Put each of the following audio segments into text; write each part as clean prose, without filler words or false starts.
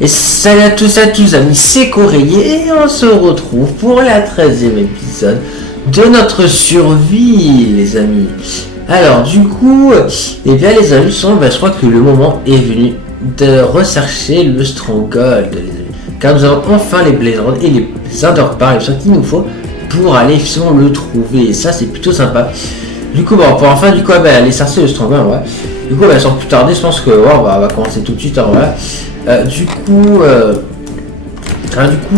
Et salut à tous amis, c'est Coréier et on se retrouve pour la 13e épisode de notre survie les amis. Alors du coup, eh bien les amis, je crois que le moment est venu de rechercher le Stronghold les amis. Car nous avons enfin les Blazers et les Underpar, et tout ça qu'il nous faut pour aller effectivement le trouver. Et ça c'est plutôt sympa. Du coup, bon, pour enfin du coup aller chercher le Stronghold, ouais. Du coup, sans plus tarder, je pense que on va commencer tout de suite. Alors, voilà. Du coup,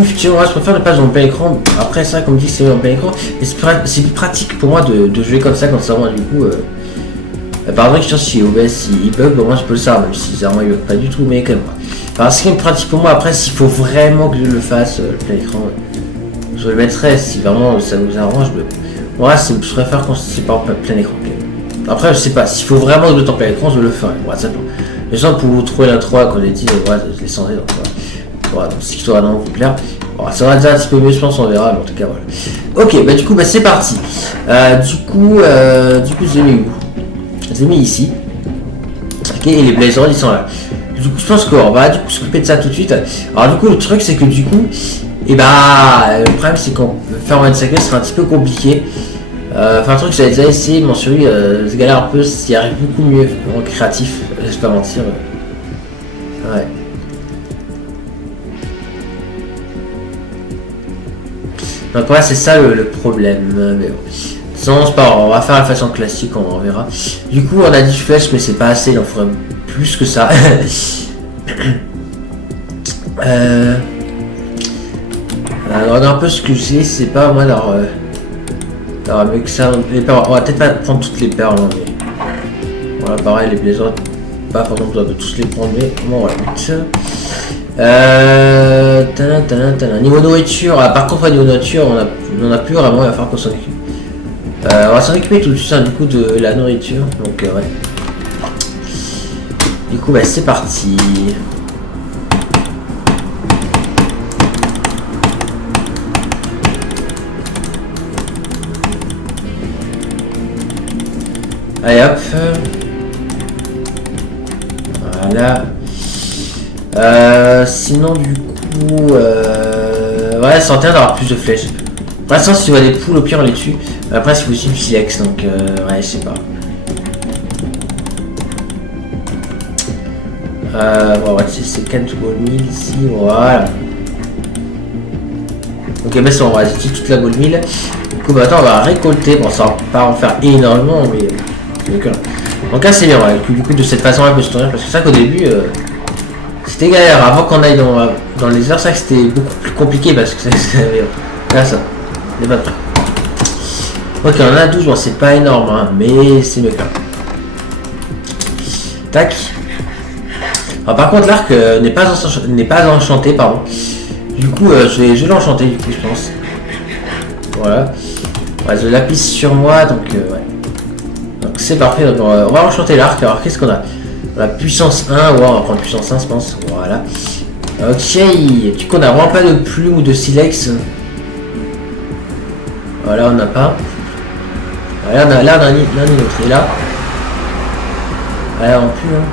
effectivement, je préfère ne pas jouer en plein écran. Après, ça, comme dit, c'est en plein écran. Mais c'est plus pratique pour moi de jouer comme ça quand ça va. Du coup, par exemple, si OBS il bug, moi je peux le savoir, même si ça il bug pas du tout, mais quand même. Enfin, ce qui est pratique pour moi, après, s'il faut vraiment que je le fasse, le plein écran, je le mettrai si vraiment ça vous arrange. Moi, je préfère quand c'est pas en plein écran. Après, je sais pas, s'il faut vraiment que je le temps plein écran, je le ferai. Voilà, ça peut. Les gens pour vous trouver l'intro qu'on a dit, je l'ai changé donc voilà, donc ce qui soit vraiment vous plaire. Bon, ça va déjà un petit peu mieux, je pense, on verra, mais en tout cas voilà. Ok, bah du coup c'est parti. Du coup je les mets où? Je les mets ici. Ok, et les Blazers ils sont là. Du coup je pense qu'on va du coup s'occuper de ça tout de suite. Alors du coup le truc c'est que du coup, et le problème c'est qu'on faire un sacré sera un petit peu compliqué. Enfin un truc que j'avais déjà essayé, mon survie se galère un peu, s'y arrive beaucoup mieux en créatif, je vais pas mentir. Ouais. Donc voilà, c'est ça le problème. Mais bon. Sinon c'est pas grave, on va faire la façon classique, on verra. Du coup on a 10 flèches mais c'est pas assez, il en faudrait plus que ça. Alors un peu ce que j'ai, c'est pas moi alors mieux que ça, les perles, on va peut-être pas prendre toutes les perles, hein, mais voilà, pareil, les Blazers, pas forcément besoin de tous les prendre, mais bon, voilà. Niveau nourriture, par contre, niveau nourriture, on en a plus vraiment, il va falloir qu'on s'en occupe. On va s'en occuper tout de suite, du coup, de la nourriture, donc ouais. Du coup, c'est parti. Allez hop. Voilà. Sinon du coup ouais, ça intéresse d'avoir plus de flèches. Pour l'instant si tu vois des poules au pire on les tue. Après c'est aussi du silex donc ouais je sais pas. Bon, on va essayer ces 4 ball mill ici, voilà. Ok mais ça on va utiliser toute la ball mill. Du coup attends on va récolter, bon ça va pas en faire énormément mais donc là c'est bien, ouais. Du coup de cette façon là peut se tourner parce que c'est ça qu'au début c'était galère avant qu'on aille dans les heures, ça que c'était beaucoup plus compliqué parce que ça là ça n'est pas prêt. Ok on en a 12, bon c'est pas énorme hein, mais c'est mieux que là. Tac. Alors, par contre l'arc n'est pas enchanté pardon. Du coup je vais l'enchanter du coup je pense. Voilà. Ouais, je lapis sur moi donc ouais. Donc c'est parfait, donc on va enchanter l'arc. Alors qu'est-ce qu'on a? La puissance 1, ouais on va prendre puissance 1 je pense, voilà. Ok, du coup on a vraiment pas de plume ou de silex. Voilà on n'a pas. Voilà, on a là l'un ni l'autre, et là. Voilà on pue hein.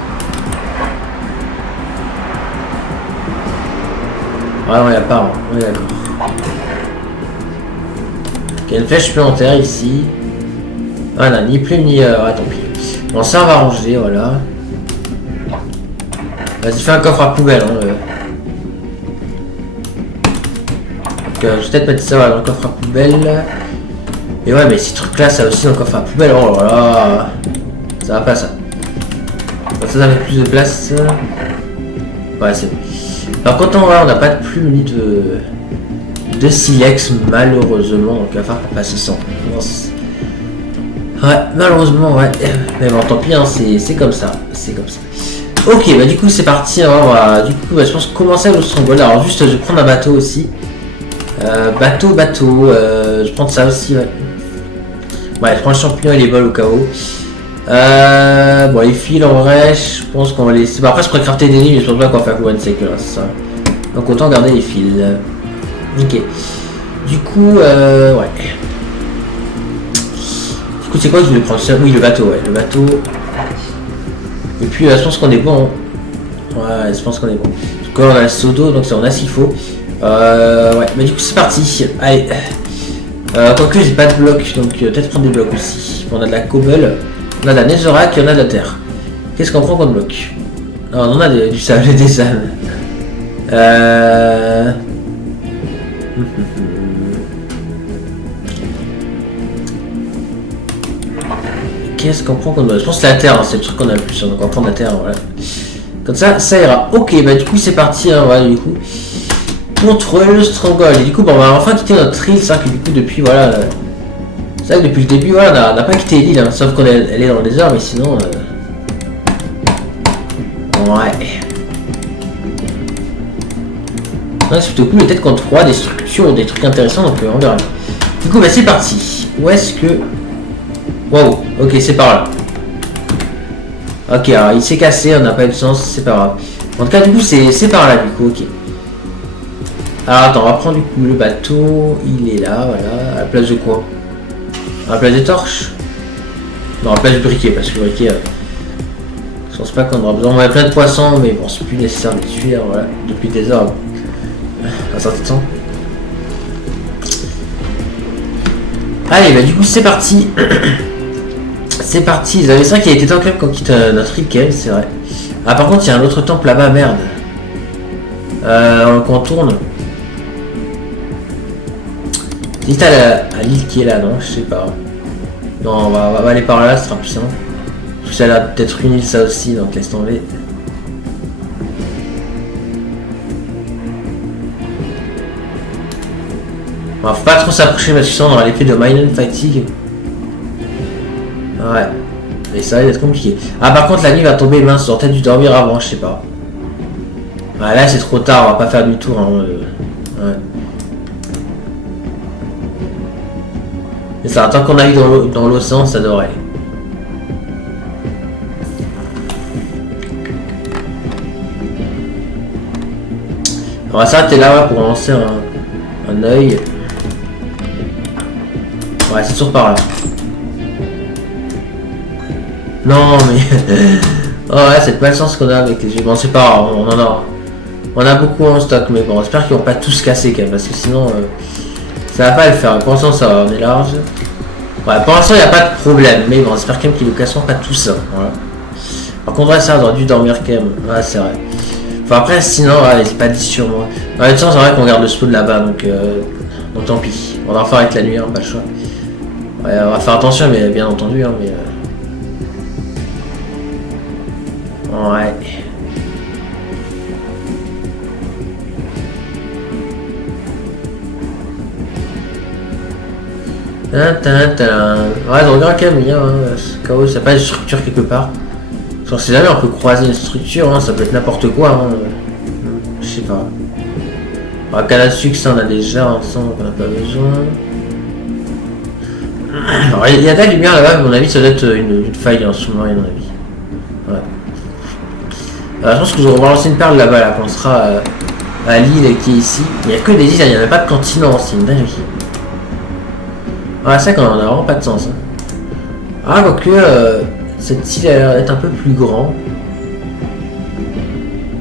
Ouais on y a pas, hein. On est d'accord. Ok, une flèche supplémentaire ici. Voilà, ni plume ni... tant pis. Bon, ça, on va ranger, voilà. Vas-y, fais un coffre à poubelle. Hein, Donc, je vais peut-être mettre ça dans le coffre à poubelle. Et ouais, mais ces trucs-là, ça aussi dans le coffre à poubelle. Oh là là. Ça va pas, ça. Donc, ça met plus de place. Ouais, c'est bon. Alors, quand on n'a pas de plume ni de silex, malheureusement. Donc, il va falloir qu'on passe sans. Ouais, malheureusement, ouais. Mais bon, tant pis, hein, c'est comme ça. C'est comme ça. Ok, bah du coup, c'est parti. Hein, on va, du coup, je pense commencer le Stronghold. Alors, juste, je vais prendre un bateau aussi. Bateau. Je vais prendre ça aussi, ouais. Ouais, je prends le champignon et les bols au cas où. Bon, les fils, en vrai, je pense qu'on va laisser. Bah, après, je pourrais crafter des lignes, mais je pense pas qu'on va faire one cycle, c'est ça. Donc, autant garder les fils. Ok. Du coup, ouais. Du coup, c'est quoi que je voulais prendre ça? Oui, le bateau, ouais, le bateau. Et puis, je pense qu'on est bon. Ouais, je pense qu'on est bon. Donc là on a le seau d'eau, donc ça on a ce qu'il faut. Ouais, mais du coup c'est parti. Allez. Quoique j'ai pas de blocs, donc peut-être prendre des blocs aussi. On a de la cobble, on a de la netherrack et on a de la terre. Qu'est-ce qu'on prend comme bloc? On en a du sable et des salles. Qu'est-ce qu'on prend comme bloc? Je pense que la terre, hein, c'est le truc qu'on a le plus. Donc on va prendre la terre, voilà. Comme ça ira. Ok, bah du coup c'est parti, hein, voilà, du coup. Contre le Stronghold. Et du coup, bon, on va enfin quitter notre île. C'est vrai que du coup, depuis, voilà. C'est vrai que depuis le début, voilà, on n'a pas quitté l'île, hein, sauf qu'elle est dans le désert, mais sinon. Ouais. Ouais, c'est plutôt cool, peut-être qu'on trouvera des structures ou des trucs intéressants, donc on verra. Du coup, bah c'est parti. Où est-ce que. Waouh, ok, c'est par là. Ok, alors il s'est cassé, on n'a pas eu de chance, c'est pas grave. En tout cas, du coup, c'est par là, du coup, ok. Alors attends, on va prendre du coup le bateau, il est là, voilà. À la place de quoi? À la place des torches? Non, à la place du briquet, parce que le briquet, je pense pas qu'on aura besoin. On a plein de poissons, mais bon, c'est plus nécessaire de les tuer, voilà, depuis des heures. Un certain temps. Allez, bah du coup, c'est parti. C'est parti. Ils avaient ça qui a été temps quand même qu'on quitte notre île, c'est vrai. Ah, par contre, il y a un autre temple là-bas, merde. On le contourne. Vite à l'île qui est là, non? Je sais pas. Non, on va aller par là, ce sera plus simple. Parce que ça a l'air peut-être une île, ça aussi, donc laisse tomber. Bon, faut pas trop s'approcher parce que sinon on aura l'effet de Minor Fatigue. Ouais. Et ça va être compliqué. Ah, par contre, la nuit va tomber, mince, j'aurais peut-être dû dormir avant, je sais pas. Ouais, là c'est trop tard, on va pas faire demi-tour. Hein. Ouais. Mais ça, tant qu'on arrive dans l'océan, ça devrait aller. On va s'arrêter là pour lancer un œil. Ouais, c'est toujours par là. Non, mais. Oh ouais, cette malchance qu'on a avec les yeux. Bon, c'est pas grave, on a beaucoup en stock, mais bon, j'espère qu'ils vont pas tous casser quand même, parce que sinon, ça va pas le faire. Pour l'instant, ça va, on est large. Ouais, pour l'instant, il n'y a pas de problème, mais bon, j'espère quand même qu'ils ne casseront pas tout ça. Voilà. Par contre, ouais, ça, on aurait dû dormir quand même. Ouais, c'est vrai. Enfin, après, sinon, ouais, c'est pas 10 sur moi. En même temps, c'est vrai qu'on garde le spawn là-bas, donc tant pis. On va en faire avec la nuit, hein, pas le choix. Ouais, on va faire attention, mais bien entendu, hein, mais. Ouais. Ouais, donc regarde quand même bien, hein, KO, ça pas une structure quelque part. On sait jamais, on peut croiser une structure, hein, ça peut être n'importe quoi. Hein. Je sais pas. Alors, canne à sucre, ça on a déjà, ensemble, on n'a pas besoin. Alors, il y a de la lumière là-bas, à mon avis, ça doit être une faille en sous-marin, à mon avis. Ouais. Je pense que je vais relancer une perle là-bas, là, quand on sera à l'île qui est ici. Il n'y a que des îles, il n'y en a pas de continent, c'est une dinguerie. Ah, c'est vrai qu'on en a vraiment pas de sens. Hein. Ah, quoique, cette île a l'air d'être un peu plus grand.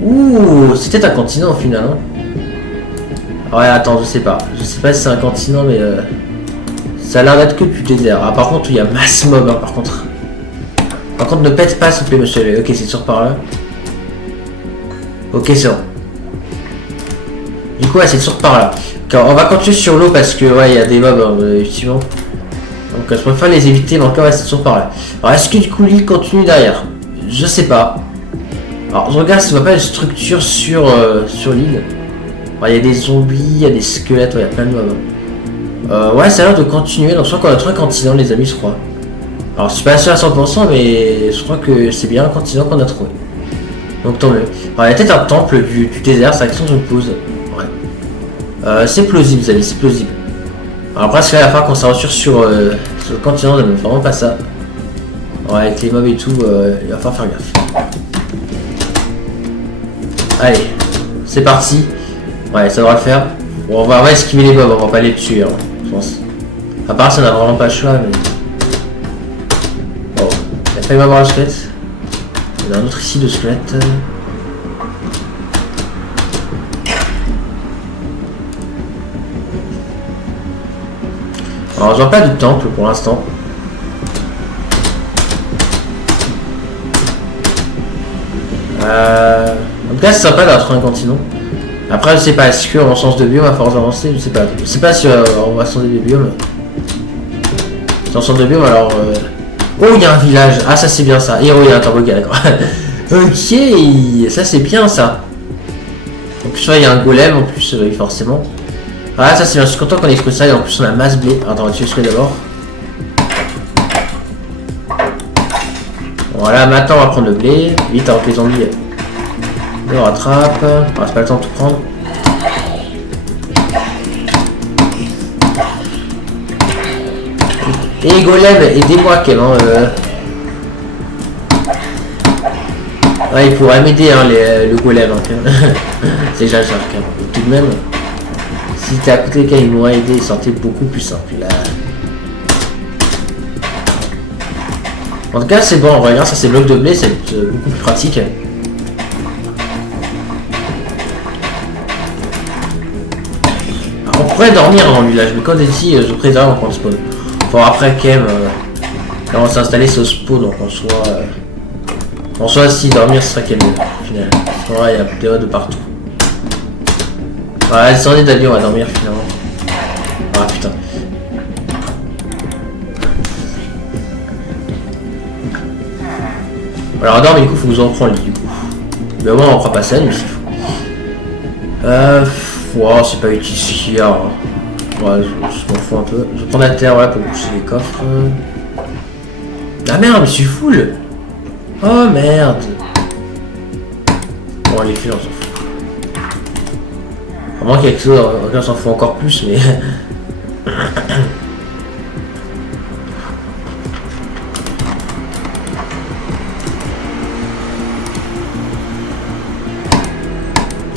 Ouh, c'était un continent au final. Hein. Ouais, attends, je sais pas. Je sais pas si c'est un continent, mais ça a l'air d'être que du désert. Ah, par contre, il y a masse mob, hein, par contre. Par contre, ne pète pas, s'il te plaît, monsieur. Ok, c'est sûr par là. Ok, c'est bon. Du coup, ouais, c'est sûr par là. On va continuer sur l'eau parce que, ouais, il y a des mobs, hein, effectivement. Donc, je préfère les éviter, mais encore, ouais, c'est toujours par là. Alors, est-ce que du coup, l'île continue derrière? Je sais pas. Alors, je regarde si on voit pas une structure sur l'île. Il y a des zombies, il y a des squelettes, il y a plein de mobs. Ouais, ça a l'air de continuer. Donc, je crois qu'on a trouvé un continent, les amis, je crois. Alors, je suis pas sûr à 100%, mais je crois que c'est bien un continent qu'on a trouvé. Donc, tant mieux. Alors, il y a peut-être un temple du désert, c'est la question que je me pose. Ouais. C'est plausible, les amis, c'est plausible. Alors, après, c'est la fois qu'on s'aventure sur le continent, on n'aime vraiment pas ça. Ouais, avec les mobs et tout, il va falloir faire gaffe. Allez, c'est parti. Ouais, ça devrait le faire. Bon, on va esquiver les mobs, on va pas les tuer, hein, je pense. À part ça, on n'a vraiment pas le choix, mais. Bon, il a failli m'avoir le squelette. Il y en a un autre ici de squelette. Alors, je vois pas de temple pour l'instant. En tout cas, c'est sympa d'avoir trouvé un continent. Après, je sais pas, est-ce qu'on change de biome à force d'avancer? Je sais pas. Je sais pas si on va changer de biome. Si on change de biome, alors. Oh, il y a un village. Ah, ça c'est bien ça. Et oh, il y a un toboggan, d'accord. Ok, ça c'est bien ça. En plus, il y a un golem en plus, forcément. Ah, ça c'est bien. Je suis content qu'on ait trouvé ça. Et en plus, on a masse blé. Attends, on va tuer celui d'abord. Voilà, maintenant on va prendre le blé. Vite avant que les zombies le rattrapent. Ah, c'est pas le temps de tout prendre. Et golem, aidez-moi quand même. Ouais, il pourrait m'aider hein, le golem. Hein, c'est j'exagère quand même. Tout de même, si t'es à côté de quelqu'un, il m'aurait aidé, il sortait beaucoup plus simple. Là. En tout cas, c'est bon, regarde, ça c'est bloc de blé, c'est beaucoup plus pratique. Alors, on pourrait dormir dans le village, mais comme dit, je préfère en prendre spawn. Faut après quand même, quand on s'est installé ce spawn, donc en soi, si dormir ce serait quand même mieux, au final. Parce que il y a des rods de partout. Ouais, sans d'avis, on va dormir finalement. Ah putain. Alors, on dort, mais du coup, faut que vous en preniez, du coup. Mais bon, on fera pas ça, lui, s'il faut. Ouais, c'est pas utile ce qu'il y a. Ouais, je m'en fous un peu. Je vais prendre la terre, voilà, pour boucher les coffres. Ah merde, mais je suis full. Oh merde. Bon, les filles, on s'en fout. À moins qu'il y ait quelque chose, on s'en fout encore plus, mais...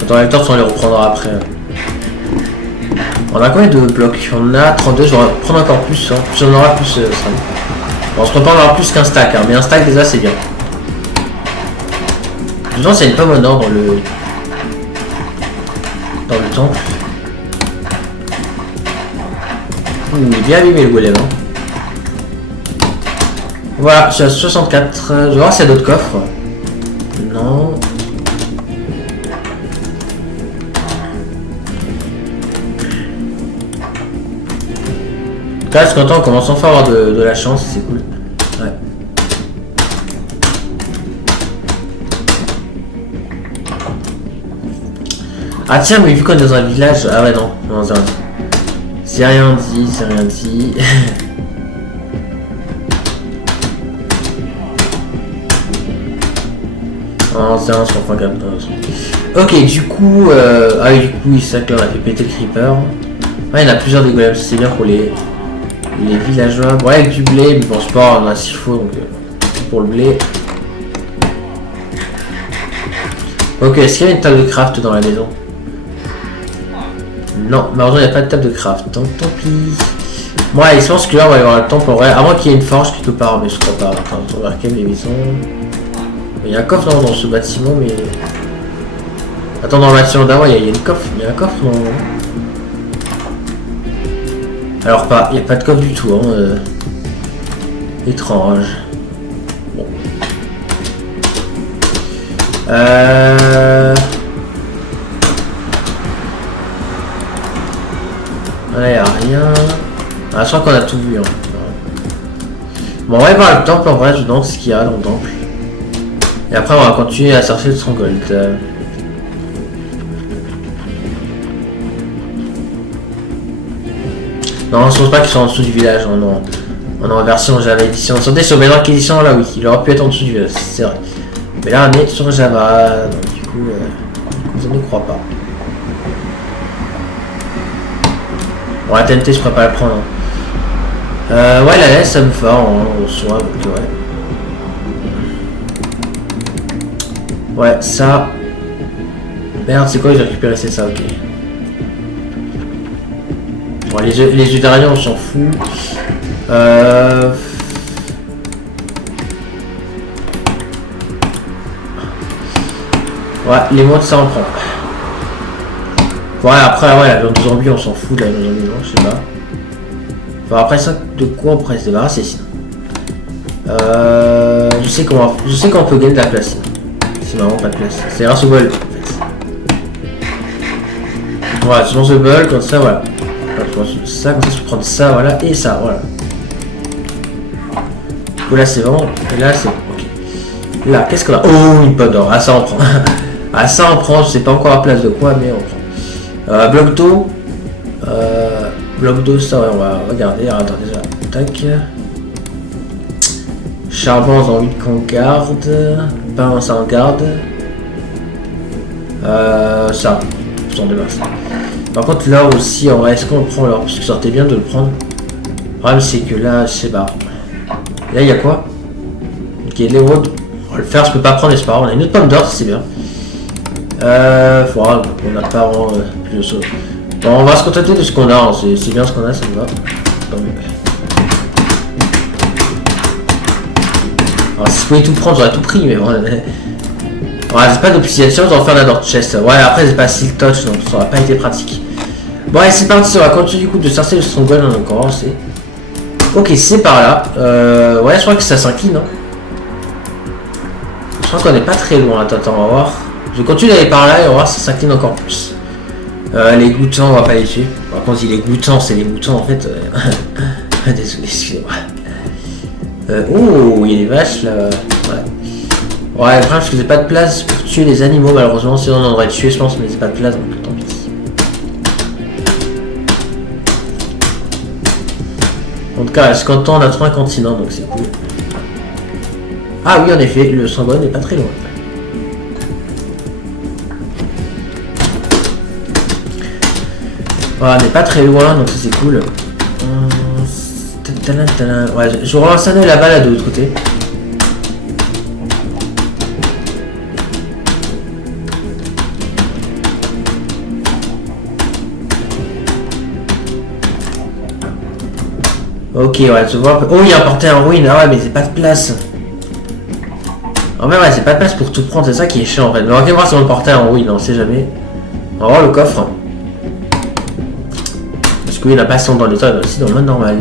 Attends, les torches, on les reprendra après. On a combien de blocs? On a 32, je vais prendre encore plus. Hein. Plus on aura plus, ça. Bon, on se prépare, on aura plus qu'un stack, hein, mais un stack déjà c'est bien. Dedans, c'est une pomme au nord dans le temple. Il est bien abîmé le golem. Hein. Voilà, je suis à 64. Je vais voir s'il y a d'autres coffres. Non. Là, je suis content, on commence enfin à avoir de la chance, c'est cool. Ouais. Ah tiens, mais vu qu'on est dans un village... Ah ouais, non, dans un... C'est rien dit, c'est rien dit. Oh, c'est un sur 14. Ok, du coup... Ah oui, du coup, il s'acclare, on a fait péter le creeper. Ouais, il y en a plusieurs des golems, c'est bien pour les villageois. Ouais, avec du blé, mais bon, sport, on a s'il faut, donc pour le blé. Ok, est-ce qu'il y a une table de craft dans la maison? Non, malheureusement, il n'y a pas de table de craft, donc tant pis. Moi, il se pense que là, on va y avoir le temple en vrai, à moins qu'il y ait une forge quelque part, mais je crois pas. Attends, on va regarder les maisons. Il y a un coffre dans ce bâtiment, mais... Attends, dans le bâtiment d'avant, il y a une coffre, il y a un coffre dans... Alors pas, il n'y a pas de coffre du tout, hein. Étrange. Bon. Là, il n'y a rien. Ah, je crois qu'on a tout vu. Hein. Bon, on va aller voir le temple en vrai, je demande ce qu'il y a dans le temple. Et après, on va continuer à chercher le stronghold. Non, je pense pas qu'ils sont en dessous du village. Non, non. On est en version Java Edition. On sortait sur Maison Acquisition, là oui, il aurait pu être en dessous du village, c'est vrai. Mais là, on est sur Java, donc du coup, je ne crois pas. Bon, la TNT, je pourrais pas la prendre. Hein. Ouais, la laisse, ça me va en soi, donc ouais. Ouais, ça. Merde, c'est quoi, j'ai récupéré, c'est ça, ok. Bon, les œufs d'araignée, on s'en fout. Ouais, les modes, ça on prend. Ouais, après, ouais, la viande de zombie, on s'en fout de la viande de zombie, non, je sais pas. Bon, après ça, de quoi on pourrait se débarrasser sinon. Je sais qu'on peut gagner de la place. C'est vraiment pas de place. C'est grâce au bol en fait. Voilà, je lance le bol comme ça, voilà. Ça, comme ça, je peux prendre ça, voilà, et ça, voilà. Du coup, là, c'est vraiment. Et là, c'est. Ok. Là, qu'est-ce qu'on a? Oh, une pote d'or. Ah, ça, on prend. Ah, ça, on prend. Je sais pas encore à place de quoi, mais on prend. Bloc d'eau. Bloc d'eau, ça, ouais, on va regarder. Alors, attends, déjà. Tac. Charbon, j'ai envie qu'on garde. Pain, ça, on garde. Ça. J'en débarrasse. Par contre, là aussi, en vrai, est-ce qu'on le prend alors? Parce que ça sortait bien de le prendre. Le problème, c'est que là, je sais pas. Là, il y a quoi? Ok, les roads. On va le faire, je peux pas prendre, c'est pas grave. On a une autre pomme d'or, c'est bien. Faudra, on n'a pas vraiment plus de choses. Bon, on va se contenter de ce qu'on a, hein. C'est bien ce qu'on a, ça me va. Alors, si je pouvais tout prendre, j'aurais tout pris, mais bon. Ouais, c'est pas d'obsidiation, je vais en faire la Nord Chest. Ouais, après, c'est pas Silk Touch, donc ça aurait pas été pratique. Bon, allez, c'est parti, on va continuer du coup de chercher le Stronghold, on a commencé. Ok, c'est par là. Ouais, je crois que ça s'incline, hein. Je crois qu'on est pas très loin. Attends, on va voir. Je continue d'aller par là et on va voir si ça s'incline encore plus. Les goûtants, on va pas les tuer. Par contre, il est goûtant, c'est les goûtants en fait. Désolé, excusez-moi. Oh, il y a des vaches là. Ouais. Ouais, le problème, c'est que j'ai pas de place pour tuer les animaux, malheureusement. Sinon, on en aurait tué, je pense, mais j'ai pas de place, donc tant pis. En tout cas, ce temps, on a trouvé un continent, donc c'est cool. Ah oui, en effet, le Stronghold n'est pas très loin. Voilà, on n'est pas très loin, donc ça c'est cool. Ouais, je vous relance un œil là-bas, là, de l'autre côté. Ok, ouais, je vois. Oh, il y a un portail en ruine. Ah ouais, mais c'est pas de place. En fait, ouais, c'est pas de place pour tout prendre. C'est ça qui est chiant en fait. Mais on va voir sur le portail en ruine, on sait jamais. On va voir le coffre. Parce qu'il n'y en a pas 100 dans l'état, aussi dans le mode normal.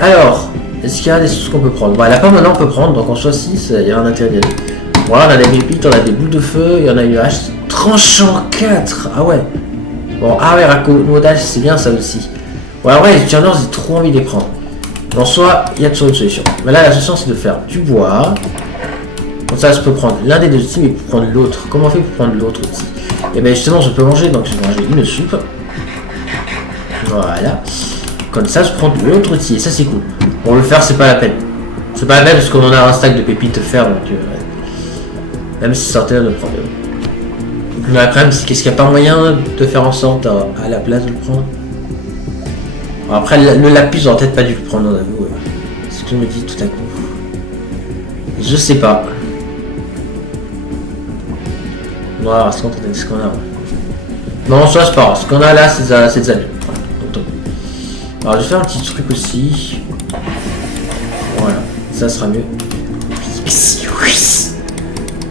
Alors, est-ce qu'il y a des choses qu'on peut prendre? Bon, la pomme maintenant on peut prendre, donc en soi 6, il y a un intérêt d'y aller. Voilà, on a des pépites, on a des boules de feu, il y en a une hache. Tranchant 4. Ah ouais. Bon, ah ouais, raccommodage, c'est bien ça aussi. Ouais, ouais, les turners, j'ai trop envie de les prendre. En soi, il y a toujours une solution. Mais là, la solution, c'est de faire du bois. Comme ça, je peux prendre l'un des deux outils, mais pour prendre l'autre. Comment on fait pour prendre l'autre outil? Et bien justement, je peux manger, donc je vais manger une soupe. Voilà. Comme ça, je prends l'autre outil, et ça, c'est cool. Pour le faire, c'est pas la peine. C'est pas la peine parce qu'on en a un stack de pépites à faire, donc... même si ça sortait de le prendre. Mais après, qu'est-ce qu'il n'y a pas moyen de faire en sorte à la place de le prendre? Après, le lapis, j'aurais peut-être pas dû le prendre, on avoue. C'est ce que je me dis tout à coup. Je sais pas. Voilà, ce qu'on a. Non, ça c'est pas grave. Ce qu'on a là, c'est des amis. Alors, je vais faire un petit truc aussi. Voilà, ça sera mieux.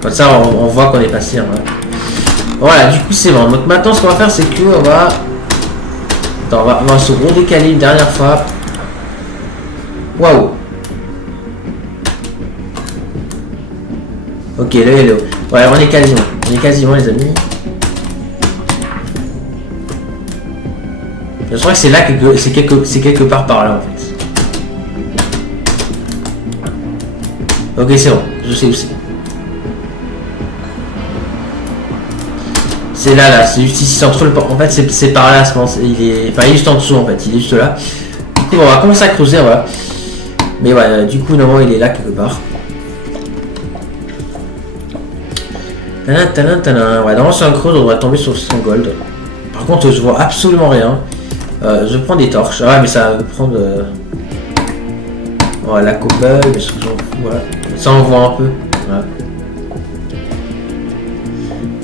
Comme ça, on voit qu'on est passé. Hein, voilà, du coup, c'est bon. Donc maintenant, ce qu'on va faire, c'est que on va... Attends, on va se redécaler une dernière fois. Waouh. Ok, là, hello. Ouais, on est quasiment les amis. Je crois que c'est là que c'est quelque part par là en fait. Ok, c'est bon, je sais où c'est. C'est là, c'est juste ici, c'est entre le port. En fait, c'est par là, je pense. Il est juste en dessous en fait, il est juste là. Du coup, on va commencer à creuser, voilà. Mais voilà, du coup, normalement, il est là quelque part. Ouais, normalement, sur un creuse, on devrait tomber sur le Stronghold. Par contre, je vois absolument rien. Je prends des torches. Ah ouais, mais ça va prendre... Voilà, la cobble, mais ce que j'en fous, voilà. Ça, on voit un peu. Voilà.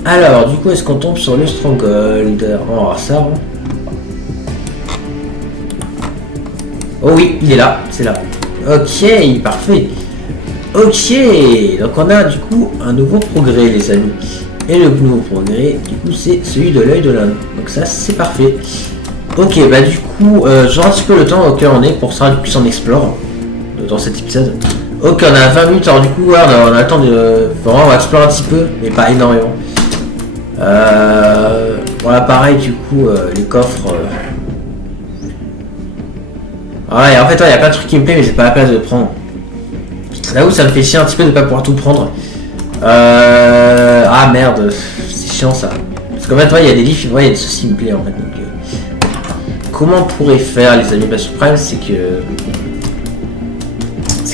Alors, du coup, est-ce qu'on tombe sur le Stronghold? On va voir ça. Hein. Oh oui, il est là, c'est là. Ok, parfait. Ok, donc on a du coup un nouveau progrès, les amis. Et le nouveau progrès, du coup, c'est celui de l'œil de l'homme. Donc ça, c'est parfait. Ok, bah du coup, je vois un petit peu le temps auquel on est pour ça, du coup, on explore dans cet épisode. Ok, on a 20 minutes, alors du coup, ouais, on a le temps de... Vraiment, on va explorer un petit peu, mais pas énormément. Voilà, pareil, du coup, les coffres... Ouais, en fait, il y a plein de trucs qui me plaisent, mais j'ai pas la place de prendre. Là où ça me fait chier un petit peu de pas pouvoir tout prendre. Ah merde, c'est chiant ça. Parce qu'en fait, il y a des livres, il y a des soucis qui me plaisent en fait. Donc, comment on pourrait faire, les amis? Le problème, c'est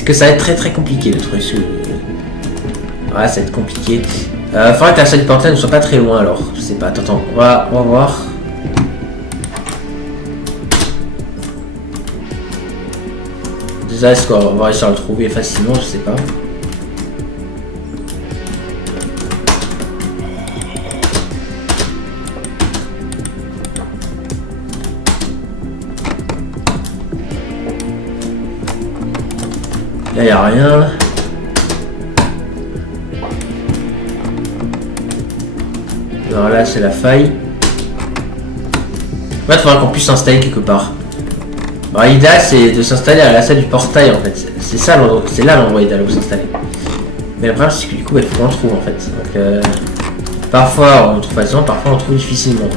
que ça va être très très compliqué de trouver ce. Ouais, ça va être compliqué. Faudrait que la salle du portail ne soit pas très loin alors. Je sais pas, attends, on va voir. Déjà, est-ce qu'on va réussir à le trouver facilement? Je sais pas. Là, y a rien. Alors là, c'est la faille. En fait, il faudra qu'on puisse s'installer quelque part. Bon, l'idéal, c'est de s'installer à la salle du portail, en fait. C'est ça, c'est là l'endroit idéal où s'installer. Mais le problème, c'est que du coup, il faut qu'on le trouve, en fait. Donc, parfois, on le trouve facilement, parfois, on le trouve difficilement. Donc,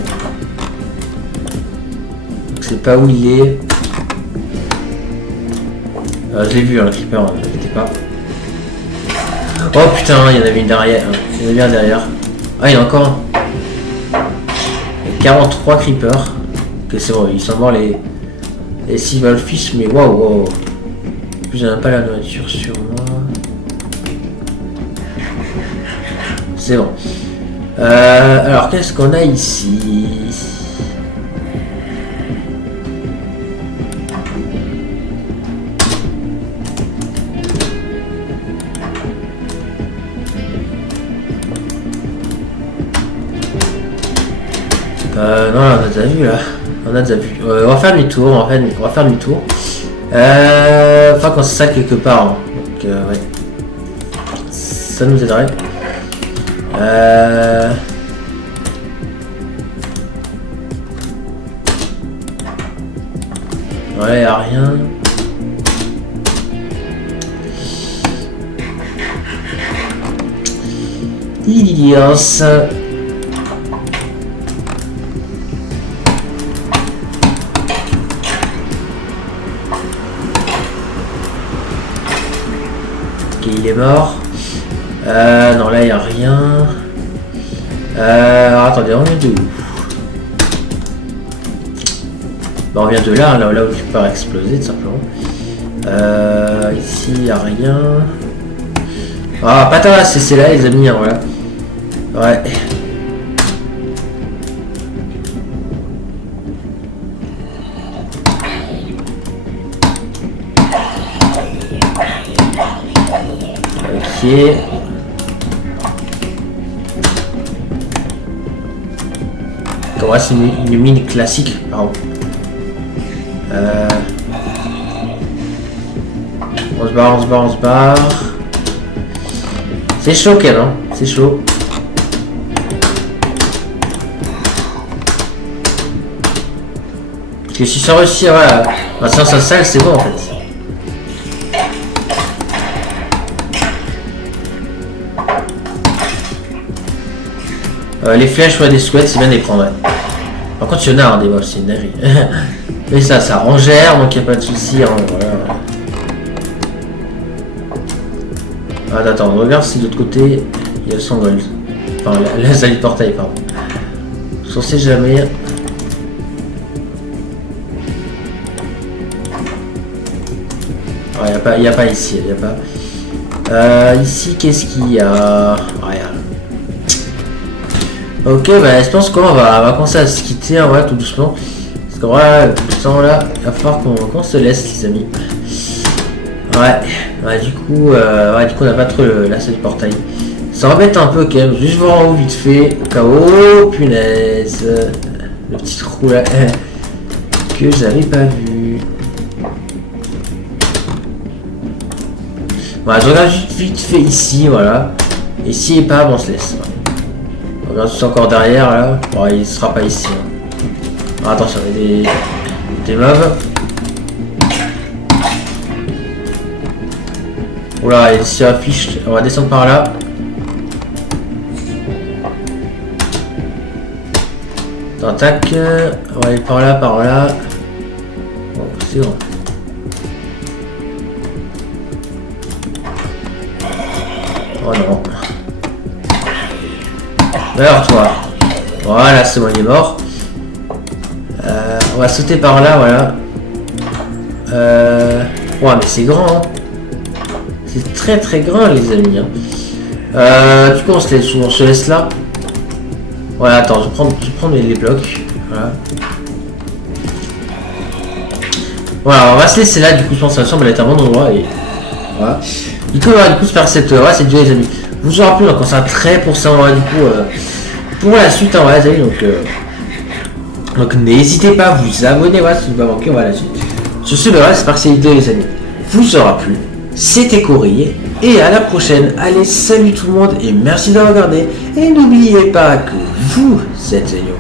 je sais pas où il est. Je l'ai vu, hein, le creeper, ne t'inquiétez pas. Oh putain, il y en avait une derrière. Il y en avait un derrière. Ah, il y en a encore un. Il y a 43 creepers. Ok, c'est bon, ils sont morts les Silverfish, mais waouh, waouh. En plus, j'en ai pas la nourriture sur moi. C'est bon. Alors, qu'est-ce qu'on a ici? Non, on a déjà vu là. On a déjà vu. On va faire demi-tour. On va faire demi-tour. Enfin, qu'on s'installe quelque part. Hein. Donc, ouais. Ça nous aiderait. Ouais, y'a rien. Ilias. Il est mort. Non, là, il n'y a rien. Alors, attendez, on vient de où? Bah, on vient de là, là où tu peux exploser, tout simplement. Ici, il n'y a rien. Ah, pas c'est là, les amis, hein, voilà. Ouais. Ok. Ouais, c'est une mine classique, pardon. On se barre. C'est chaud, Ken, hein. C'est chaud. Parce que si ça réussit, voilà. Maintenant, ça sale, c'est bon, en fait. Les flèches ou des squelettes, c'est bien de les prendre. Ouais. Par contre, il y en a un des mobs, c'est une dinguerie. Mais ça rangère, donc il n'y a pas de souci. Hein, voilà. Ah, attends, on regarde si de l'autre côté il y a le Sangold. Enfin, la salle du portail, pardon. On sait jamais. Il n'y a pas ici, il n'y a pas. Ici, qu'est-ce qu'il y a? Rien. Ok, bah je pense qu'on va commencer à se quitter, hein, voilà, tout doucement. Parce que voilà, tout ce temps là, il va falloir qu'on se laisse, les amis. Ouais, du coup, on n'a pas trop la salle du portail. Ça m'embête un peu quand même, juste voir en haut vite fait, au cas où, punaise. Le petit trou là, que j'avais pas vu. Voilà, je regarde vite fait ici, voilà. Et s'il n'est pas, on se laisse. On regarde tout encore derrière là. Bon, il sera pas ici. Hein. Ah, attention, il y a des mobs. Oula, il s'y affiche. On va descendre par là. Tac. On va aller par là, par là. Bon, c'est bon. Oh non. Alors toi. Voilà, c'est bon, il est mort. On va sauter par là, voilà. Ouais, mais c'est grand, hein. C'est très très grand, les amis. Hein. Du coup, on se laisse là. Voilà, attends, je prends les blocs. Voilà. Voilà, on va se laisser là. Du coup, je pense que ça semble être un bon endroit. Et voilà. Du coup, j'espère que cette vidéo, les amis, vous aura plu. Donc, on très pour ça. Du coup, pour la suite, voilà, les amis. Donc n'hésitez pas à vous abonner, voilà, si vous ne manquez, voilà, la suite. Sur ce, voilà, j'espère que cette vidéo, les amis, vous aura plu. C'était Corey, et à la prochaine. Allez, salut tout le monde, et merci d'avoir regardé. Et n'oubliez pas que vous êtes géniaux.